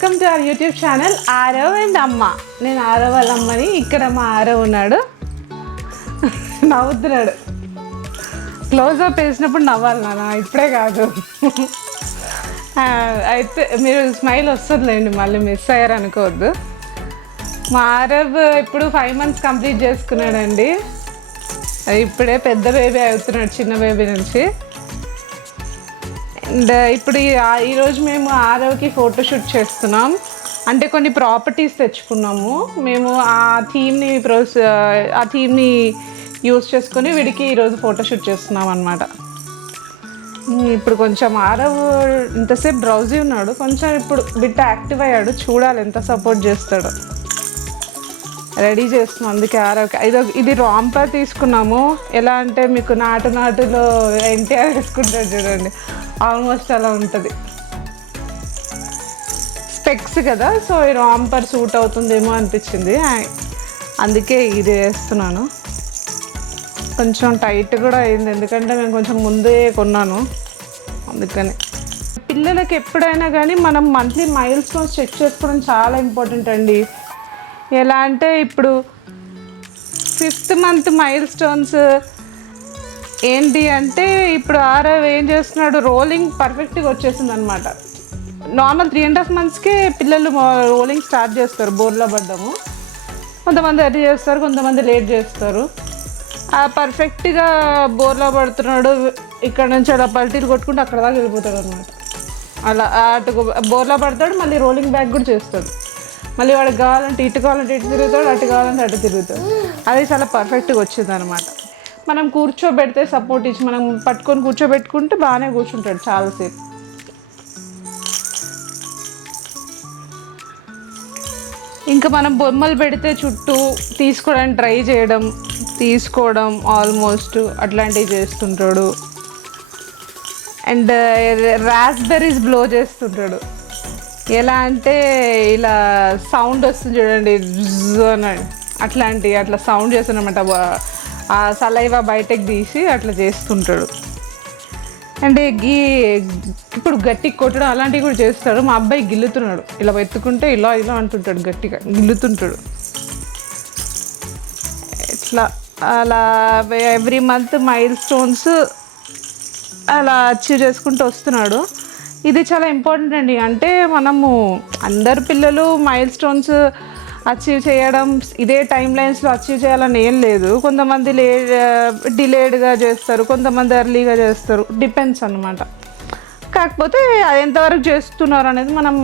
Welcome to our YouTube channel Aarav and అమ్మ. నేను ఆరవ్ వాళ్ళ అమ్మని. ఇక్కడ మా ఆరవ్ ఉన్నాడు, నవ్వుతున్నాడు. క్లోజ్అప్ వేసినప్పుడు నవ్వాలి నాన్న, ఇప్పుడే కాదు. అయితే మీరు స్మైల్ వస్తుందిలేండి, మళ్ళీ మిస్ అయ్యారు అనుకోవద్దు. మా ఆరవ్ ఇప్పుడు 5 months కంప్లీట్ చేసుకున్నాడండి. ఇప్పుడే పెద్ద బేబీ అవుతున్నాడు చిన్న బేబీ నుంచి. అండ్ ఇప్పుడు ఈరోజు మేము ఆరవ్కి ఫోటోషూట్ చేస్తున్నాం. అంటే కొన్ని ప్రాపర్టీస్ తెచ్చుకున్నాము మేము. ఆ థీమ్ని యూజ్ చేసుకొని వీడికి ఈరోజు ఫోటోషూట్ చేస్తున్నాం అన్నమాట. ఇప్పుడు కొంచెం ఆరవ్ ఇంతసేపు డ్రౌజీ ఉన్నాడు, కొంచెం ఇప్పుడు బిట్ యాక్టివ్ అయ్యాడు. చూడాలి ఎంత సపోర్ట్ చేస్తాడో. రెడీ చేస్తున్నాం అందుకే ఆరవ్కి. ఇది రాంపర్ తీసుకున్నాము. ఎలా అంటే మీకు నాటులో ఎన్టీఆర్ వేసుకుంటాడు చూడండి, ఆల్మోస్ట్ అలా ఉంటుంది. స్పెక్స్ కదా, సో ఈ రాంపర్ సూట్ అవుతుందేమో అనిపించింది, అందుకే ఇది వేస్తున్నాను. కొంచెం టైట్ కూడా అయింది, ఎందుకంటే మేము కొంచెం ముందే కొన్నాను అందుకని. పిల్లలకి ఎప్పుడైనా కానీ మనం మంత్లీ మైల్ స్టోన్స్ చెక్ చేసుకోవడం చాలా ఇంపార్టెంట్ అండి. ఎలా అంటే ఇప్పుడు 5th month మైల్ స్టోన్స్ ఏంటి అంటే, ఇప్పుడు ఆరవ్ ఏం చేస్తున్నాడు, రోలింగ్ పర్ఫెక్ట్గా వచ్చేసింది అనమాట. నార్మల్ 3.5 monthsకే పిల్లలు రోలింగ్ స్టార్ట్ చేస్తారు. బోర్లో పడ్డము కొంతమంది ఎర్లీ చేస్తారు, కొంతమంది లేట్ చేస్తారు. పర్ఫెక్ట్గా బోర్లో పడుతున్నాడు. ఇక్కడ నుంచి అలా పల్టీలు కొట్టుకుంటూ అక్కడ దాకా వెళ్ళిపోతాడు అనమాట. అలా అటు బోర్లో పడతాడు, మళ్ళీ రోలింగ్ బ్యాక్ కూడా చేస్తాడు. మళ్ళీ వాడికి కావాలంటే ఇటు తిరుగుతాడు, అటు కావాలంటే అటు తిరుగుతాడు. అది చాలా పర్ఫెక్ట్గా వచ్చింది అనమాట. మనం కూర్చోబెడితే సపోర్ట్ ఇచ్చి మనం పట్టుకొని కూర్చోబెట్టుకుంటే బాగానే కూర్చుంటాడు చాలాసేపు. ఇంకా మనం బొమ్మలు పెడితే చుట్టూ తీసుకోవడం ఆల్మోస్ట్ అట్లాంటివి చేస్తుంటాడు. అండ్ రాస్బెర్రీస్ బ్లో చేస్తుంటాడు. ఎలా అంటే ఇలా సౌండ్ వస్తుంది చూడండి, అట్లా సౌండ్ చేస్తున్నమాట. ఆ సలైవా బయటకు తీసి అట్లా చేస్తుంటాడు. అంటే ఇప్పుడు గట్టిగా కొట్టడం అలాంటివి కూడా చేస్తాడు. మా అబ్బాయి గిల్లుతున్నాడు, ఇలా ఎత్తుకుంటే ఇలా అంటుంటాడు, గట్టిగా గిల్లుతుంటాడు. ఇట్లా అలా ఎవ్రీ మంత్ మైల్ స్టోన్స్ అలా అచీవ్ చేసుకుంటూ వస్తున్నాడు. ఇది చాలా ఇంపార్టెంట్ అండి. అంటే మనము అందరు పిల్లలు మైల్ స్టోన్స్ అచీవ్ చేయడం ఇదే టైం లైన్స్లో అచీవ్ చేయాలని ఏం లేదు. కొంతమంది డిలేడ్గా చేస్తారు, కొంతమంది ఎర్లీగా చేస్తారు, డిపెండ్స్ అన్నమాట. కాకపోతే అది ఎంతవరకు చేస్తున్నారు అనేది మనం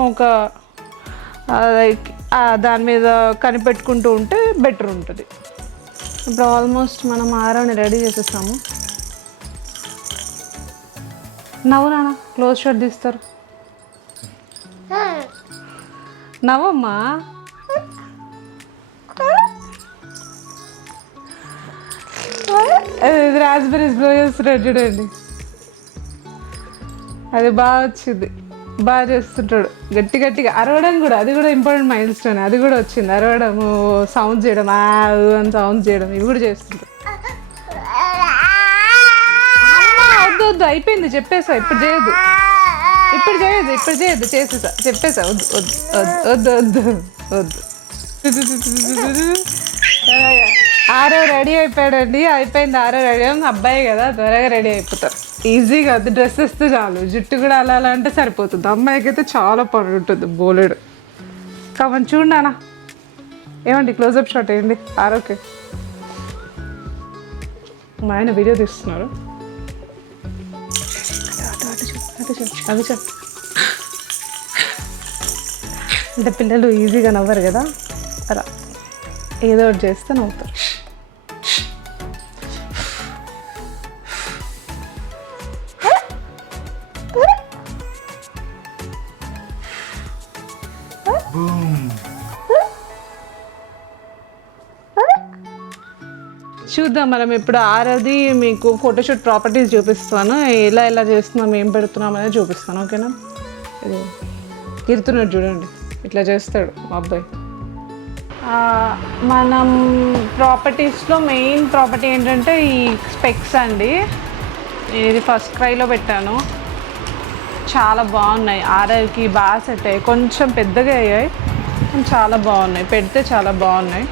దాని మీద కనిపెట్టుకుంటూ ఉంటే బెటర్ ఉంటుంది. ఇప్పుడు ఆల్మోస్ట్ మనం ఆరవ్ని రెడీ చేసేస్తాము. నవ్వు నాన్న, క్లోజ్ షాట్ తీస్తారు. నవ్వమ్మా. రాస్బెర్రీస్ బ్లో చేస్తున్నాడు చూడండి, అది బాగా వచ్చింది, బాగా చేస్తుంటాడు. గట్టిగా అరవడం కూడా, అది కూడా ఇంపార్టెంట్ మైల్ స్టోన్. అది కూడా వచ్చింది, అరవడము, సౌండ్ చేయడం, అని సౌండ్ చేయడం, ఇవి కూడా చేస్తుంటాడు. వద్దు అయిపోయింది, చెప్పేసా. ఇప్పుడు చేయదు చేసేసా, చెప్పేసా. వద్దు. ఆరవ్ రెడీ అయిపోయాడండి. అయిపోయింది ఆరవ్ రెడీ. అబ్బాయి కదా, త్వరగా రెడీ అయిపోతారు ఈజీగా. అది డ్రెస్ వేస్తే చాలు, జుట్టు కూడా అలా అంటే సరిపోతుంది. అమ్మాయికి అయితే చాలా పని ఉంటుంది, బోలెడు. కాబట్టి చూడనా ఏమండి, క్లోజప్ షాట్ వేయండి ఆరవ్కి. మా ఆయన వీడియో తీస్తున్నారు. అది చెప్పు. అంటే పిల్లలు ఈజీగా నవ్వరు కదా, అలా ఏదో ఒకటి చేస్తే నవ్వుతారు. చూద్దాం మనం ఇప్పుడు ఆరవ్ది మీకు ఫోటోషూట్ ప్రాపర్టీస్ చూపిస్తాను. ఎలా చేస్తున్నాం, ఏం పెడుతున్నాం అనేది చూపిస్తాను, ఓకేనా. ఇది తిరుతున్నాడు చూడండి, ఇట్లా చేస్తాడు మా అబ్బాయి. మనం ప్రాపర్టీస్లో మెయిన్ ప్రాపర్టీ ఏంటంటే ఈ స్పెక్స్ అండి. ఇది ఫస్ట్ క్రైలో పెట్టాను. చాలా బాగున్నాయి. ఆర్ఆర్కి బాగా సెట్ అయ్యాయి. కొంచెం పెద్దగా అయ్యాయి, చాలా బాగున్నాయి. పెడితే చాలా బాగున్నాయి.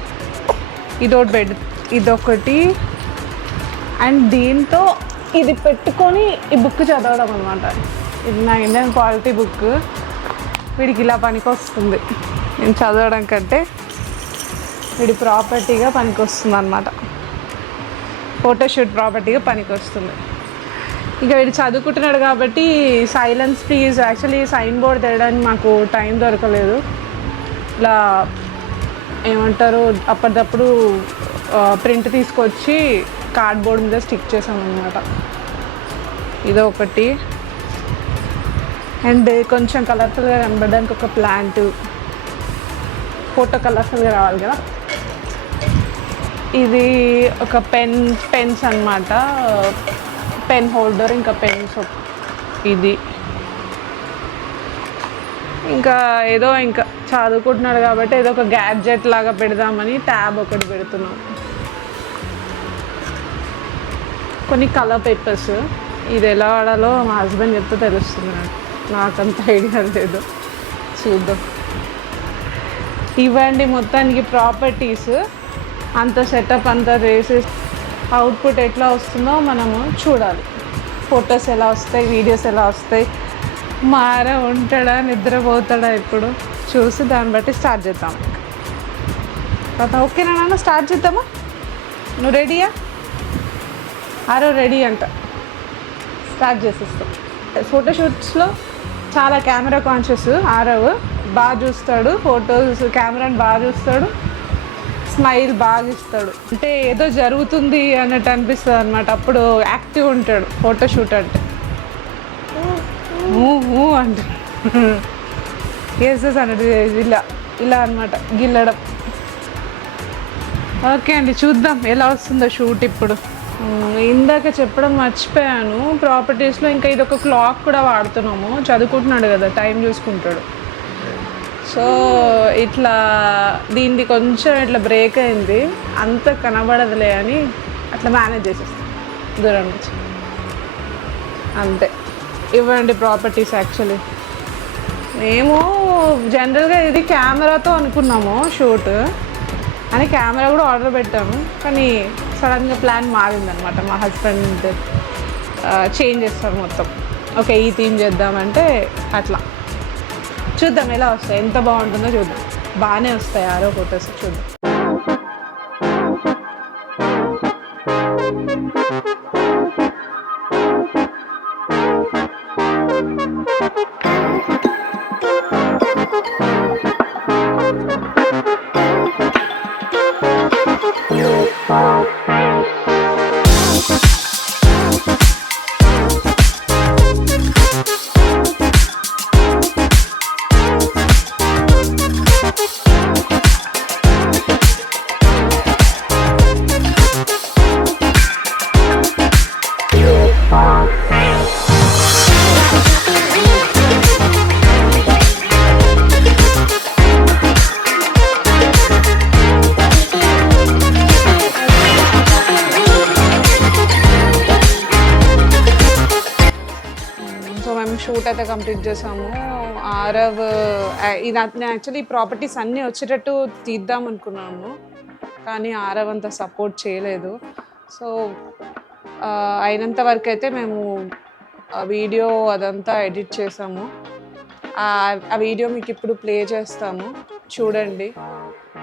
ఇదొకటి అండ్ దీంతో ఇది పెట్టుకొని ఈ బుక్ చదవడం అనమాట. ఇది నా ఇండియన్ క్వాలిటీ బుక్. వీడికి ఇలా పనికి వస్తుంది. నేను చదవడం కంటే వీడి ప్రాపర్టీగా పనికి వస్తుంది అనమాట. ఫోటోషూట్ ప్రాపర్టీగా పనికి వస్తుంది. ఇంకా వీడు చదువుకుంటున్నాడు కాబట్టి silence please. Actually sign board తేయడానికి మాకు టైం దొరకలేదు. ఇలా ఏమంటారు అప్పటిదప్పుడు ప్రింట్ తీసుకొచ్చి కార్డ్బోర్డ్ మీద స్టిక్ చేసామన్నమాట. ఇదో ఒకటి. అండ్ కొంచెం కలర్ఫుల్గా కనబడడానికి ఒక ప్లాంట్, ఫోటో కలర్ఫుల్గా రావాలి కదా. ఇది ఒక పెన్స్ అన్నమాట. పెన్ హోల్డర్, ఇంకా పెన్స్. ఇది ఇంకా ఏదో ఇంకా చదువుకుంటున్నాడు కాబట్టి ఏదో ఒక గ్యాడ్జెట్ లాగా పెడదామని ట్యాబ్ ఒకటి పెడుతున్నాం. కొన్ని కలర్ పేపర్స్. ఇది ఎలా వాడాలో మా హస్బెండ్ చెప్తే తెలుస్తుంది. నాకంత ఐడియా లేదు, చూద్దాం. ఇవ్వండి మొత్తానికి ప్రాపర్టీస్. అంత సెటప్ అంతా చేసి అవుట్పుట్ ఎట్లా వస్తుందో మనము చూడాలి. ఫొటోస్ ఎలా వస్తాయి, వీడియోస్ ఎలా వస్తాయి, ఉంటాడా నిద్రపోతాడా ఇప్పుడు చూసి దాన్ని బట్టి స్టార్ట్ చేద్దాం. ఓకేనా నాన్న, స్టార్ట్ చేద్దామా? నువ్వు రెడీయా? ఆరో రెడీ అంట. స్టార్ట్ చేసేస్తాం. ఫోటోషూట్స్లో చాలా కెమెరా కాన్షియస్. ఆరవ్ బాగా చూస్తాడు ఫొటోస్, కెమెరాని బాగా చూస్తాడు, స్మైల్ బాగా ఇస్తాడు. అంటే ఏదో జరుగుతుంది అన్నట్టు అనిపిస్తుంది అనమాట. అప్పుడు యాక్టివ్ ఉంటాడు ఫోటోషూట్ అంటే. అంటాడు. ఎస్ అన్నట్టు ఇలా అనమాట గిల్లడం. ఓకే అండి, చూద్దాం ఎలా వస్తుందో షూట్. ఇప్పుడు ఇందాక చెప్పడం మర్చిపోయాను, ప్రాపర్టీస్లో ఇంకా ఇది ఒక క్లాక్ కూడా వాడుతున్నాము. చదువుకుంటున్నాడు కదా, టైం చూసుకుంటాడు. సో ఇట్లా దీన్ని కొంచెం ఇట్లా బ్రేక్ అయింది, అంత కనబడదులే అని అట్లా మేనేజ్ చేసేస్తాం దూరం నుంచి. అంతే. ఇవ్వండి ప్రాపర్టీస్. యాక్చువల్లీ మేము జనరల్గా ఇది కెమెరాతో అనుకున్నాము షూట్ అని, కెమెరా కూడా ఆర్డర్ పెట్టాము. కానీ సడన్గా ప్లాన్ మారిందనమాట. మా హస్బెండ్ చేంజ్ చేస్తారు మొత్తం. ఓకే ఈ థీమ్ చేద్దామంటే అట్లా. చూద్దాం ఎలా వస్తాయి, ఎంత బాగుంటుందో చూద్దాం. బాగానే వస్తాయి ఆరో ఫొటోస్, చూద్దాం. షూట్ అయితే కంప్లీట్ చేసాము. ఆరవ్ ఇది నేను యాక్చువల్లీ ఈ ప్రాపర్టీస్ అన్నీ వచ్చేటట్టు తీద్దాం అనుకున్నాము, కానీ ఆరవ్ అంతా సపోర్ట్ చేయలేదు. సో అయినంత వరకు అయితే మేము వీడియో అదంతా ఎడిట్ చేసాము. ఆ వీడియో మీకు ఇప్పుడు ప్లే చేస్తాము, చూడండి.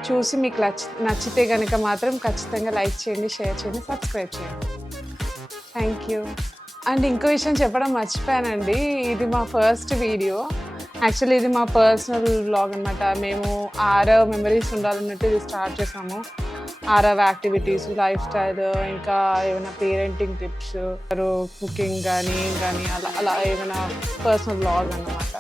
చూసి మీకు నచ్చితే కనుక మాత్రం ఖచ్చితంగా లైక్ చేయండి, షేర్ చేయండి, సబ్స్క్రైబ్ చేయండి. Thank you. అండ్ ఇంకో విషయం చెప్పడం మర్చిపోయానండి, ఇది మా ఫస్ట్ వీడియో. యాక్చువల్లీ ఇది మా పర్సనల్ వ్లాగ్ అనమాట. మేము ఆరవ్ మెమరీస్ ఉండాలన్నట్టు ఇది స్టార్ట్ చేసాము. ఆరవ్ యాక్టివిటీస్, లైఫ్ స్టైల్, ఇంకా ఏమైనా పేరెంటింగ్ టిప్స్, కుకింగ్ కానీ అలా ఏమైనా పర్సనల్ వ్లాగ్ అన్నమాట.